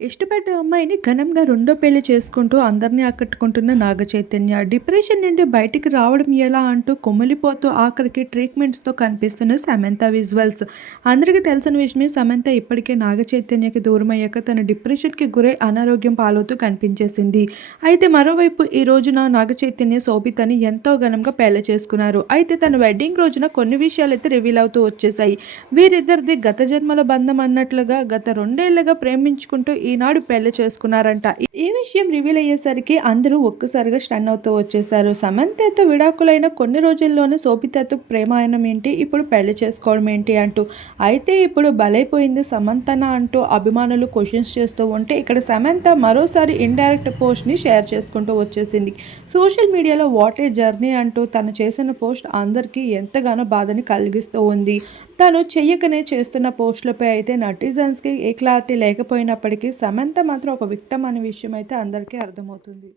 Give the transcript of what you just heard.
ఇష్టపడ్డ అమ్మాయిని ఘనంగా రెండో పెళ్ళి చేసుకుంటూ అందరినీ ఆకట్టుకుంటున్న నాగ చైతన్య డిప్రెషన్ నుండి బయటికి రావడం ఎలా అంటూ కొమ్మిలిపోతూ ఆఖరికి ట్రీట్మెంట్స్తో కనిపిస్తున్న సమంత విజువల్స్. అందరికీ తెలిసిన విషయమే సమంత ఇప్పటికే నాగ చైతన్యకి దూరం అయ్యాక తన డిప్రెషన్కి గురై అనారోగ్యం పాలవుతూ కనిపించేసింది. అయితే మరోవైపు ఈ రోజున నాగ చైతన్య శోభితని ఎంతో ఘనంగా పెళ్ళి చేసుకున్నారు. అయితే తన వెడ్డింగ్ రోజున కొన్ని విషయాలు అయితే రివీల్ అవుతూ వచ్చేసాయి వీరిద్దరిది గత జన్మల బంధం అన్నట్లుగా గత రెండేళ్ళుగా ప్రేమించుకుంటూ ఈనాడు పెళ్ళి చేసుకున్నారంట. ఈ విషయం రివీల్ అయ్యేసరికి అందరూ ఒక్కసారిగా స్టన్ అవుతూ వచ్చేసారు సమంతతో విడాకులైన కొన్ని రోజుల్లోనే శోభితతో ప్రేమాయణం ఏంటి? ఇప్పుడు పెళ్ళి చేసుకోవడం ఏంటి అంటూ. అయితే ఇప్పుడు బలైపోయింది సమంతన అంటూ అభిమానులు క్వశ్చన్స్ చేస్తూ ఉంటే ఇక్కడ సమంత మరోసారి ఇండైరెక్ట్ పోస్ట్ని షేర్ చేసుకుంటూ వచ్చేసింది. సోషల్ మీడియాలో వాట్ ఏ జర్నీ అంటూ తను చేసిన పోస్ట్ అందరికీ ఎంతగానో బాధని కలిగిస్తూ ఉంది. తను చెయ్యకనే చేస్తున్న పోస్టులపై అయితే నటిజన్స్కి ఏ క్లారిటీ లేకపోయినప్పటికీ సమంత మాత్రం ఒక విక్టమ్ అనే విషయం అయితే అందరికీ అర్థమవుతుంది.